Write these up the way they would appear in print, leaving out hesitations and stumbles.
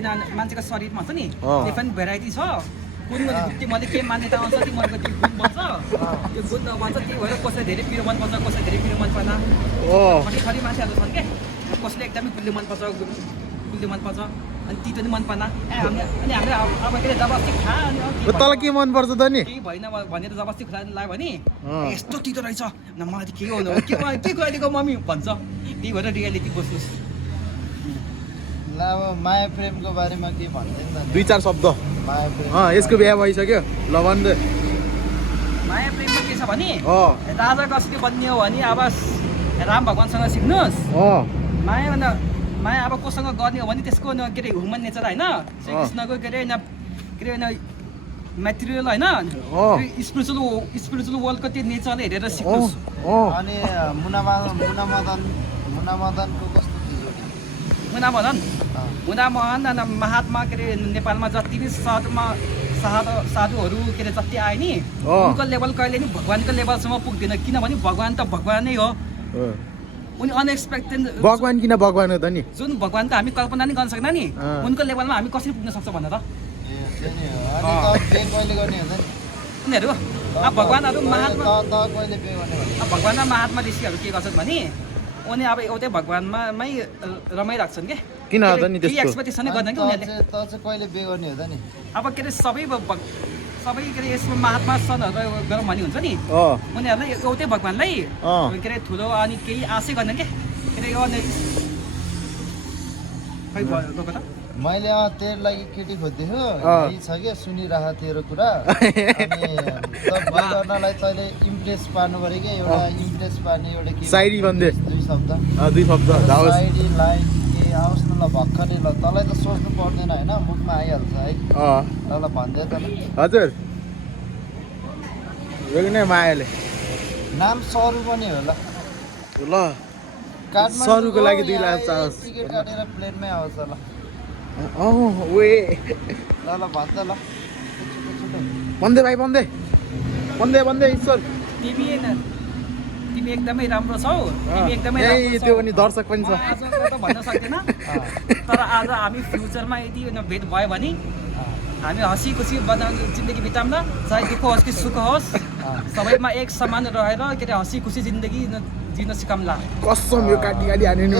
मान्छेको शरीरमा हुन्छ नि डिफ्रेन्ट भेराइटी छ कुन मैले के मान्यता अनुसार कि मैले त्यो गुण बन्छ त्यो गुण नभन्छ त्यही भएर कसैलाई धेरै पिरो मनपर्छ कसैलाई धेरै पिरो मन पर्दैन थरी मान्छेहरू छन् क्या कसैले एकदमै गुलियो मनपर्छ गुलियो मनपर्छ अनि तितो पनि मन पर्दैन अनि हामीले अब के जबरजस्ती खा अनि तँलाई के मनपर्छ त नि केही भएन भनेर जबरजस्ती खुलाउनु लाग्यो भने यस्तो तितो रहेछ न मलाई त के गर्नु के गरिदिएको मम्मी भन्छ त्यही भएर रियालिटी बस्नुहोस् अब माया प्रेमको बारेमा के भन्दैन 2-4 शब्द माया प्रेम यसको बिहा भइसक्यो ल भन् दे माया प्रेममा के छ भने राजा कसरी बन्ने हो भने अब राम भगवान्सँग सिक्नुहोस् माया अब कोसँग गर्ने हो भने त्यसको के अरे ह्युमन नेचर होइन श्रीकृष्णको के अरे मेटेरियल होइन स्पिरिचुअल वर्ल्डको त्यो नेचरले हेरेर सिक्नुहोस् अनि मुना मदनको कस्तो मुना मोहन महात्मा के अरे नेपालमा जति पनि साधुहरू के अरे जति आए नि उनको लेभल कहिले नि भगवान्को लेभलसम्म पुग्दैन किनभने भगवान् त भगवान नै हो उनी अनएक्सपेक्टेड भगवान किन भगवान हो त नि जुन भगवान्को हामी कल्पना नै गर्न सक्दैन नि उनको लेभलमा हामी कसरी पुग्न सक्छौँ भन त उनीहरू अब भगवान्हरू महात्मा भगवान् र महात्मा ऋषिहरू के गर्छन् भने उनी अब एउटै भगवान्मै रमाइरहेको छन् क्या किन त नि त्यस्तो एक्सपेक्टेसनै गर्दैन कि उनीहरूले कहिले बे गर्ने हो त नि अब के अरे सबै के अरे यसमा महात्मा सनहरू गरौँ भन्ने हुन्छ नि उनीहरूलाई एउटै भगवान्लाई के अरे ठुलो अनि केही आशै गर्दैन क्या के अरे खै गएको त मैले तेरो लागि केटी खोज्दैछु यही छ क्या सुनिरह तेरो कुरा गर्नलाई तैँले इम्प्रेस पार्नु पऱ्यो क्या एउटा इम्प्रेस पार्ने एउटा के साइरी भन्दै 2 शब्द साइरी लाइन के आओस् न ल भर्खरै ल तँलाई त सोच्नु पर्दैन होइन मुखमा आइहाल्छ है ल भन्दै त हजुर नै मायाले नाम सरू पनि हो ल सरूको लागि 2 लाख चाहस टिकट काटेर प्लेनमै आउँछ ल वे ल भन्छ ल भन्दै भाइ भन्दै ईश्वर तिमी एकदमै राम्रो छौ तिमी एकदमै त्यो पनि दर्शक पनि छ भन्न सक्दैन तर आज हामी फ्युचरमा यदि भेट भयो भने हामी हँसी खुसी जिन्दगी बिताउँदा चाहे दुःख होस् कि सुख होस् सबैमा एक समान रहेर के अरे हँसी खुसी जिन्दगी जिन सिकाउँला कसम यो काटी हाने नि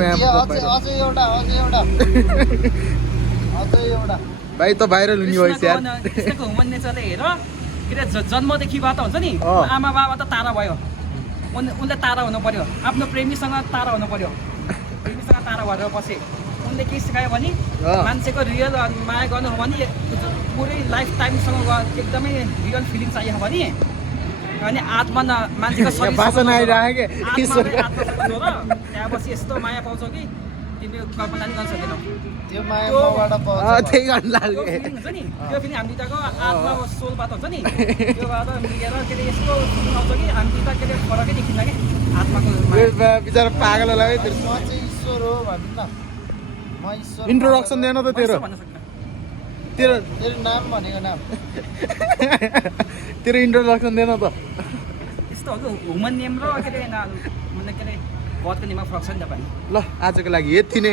अझै एउटा भाइ त भाइरल हुने भइस यार त्यसको ह्युमन नेचरले हेर के अरे जन्मदेखिबाट हुन्छ नि आमा बाबा त तारा भयो उनले तारा हुनु पर्यो आफ्नो प्रेमीसँग तारा हुनु पर्यो प्रेमीसँग तारा भएर पछि उनले के सिकायो भने मान्छेको रियल माया गर्नु हो भने पुरै लाइफ टाइमसँग एकदमै रियल फिलिङ चाहियो भने अनि आत्मा मान्छेको शरीर त्यहाँपछि यस्तो माया पाउँछौ कि तिमीले कल्पना पनि गर्न सक्दैनौ त्यो मायाबाट त्यही गर्न लाग्यो हुन्छ नि त्यो फेरि हामी दुईटाको आत्मा सोलबाट हुन्छ नि त्योबाट मिलेर के अरे यस्तो आउँछ कि हामी दुईटा के अरे फरकै देखिन्छ कि आत्माको बिचारा पागल होला है म चाहिँ ईश्वर हो भन्नु न म ईश्वर इन्ट्रोडक्सन दिएन त तेरो नाम भनेको नाम तेरो इन्ट्रोडक्सन दिएन त यस्तो हो कि ह्युमन नेम र के अरे गडको नेममा फरक छ नि त पानी ल आजको लागि यति नै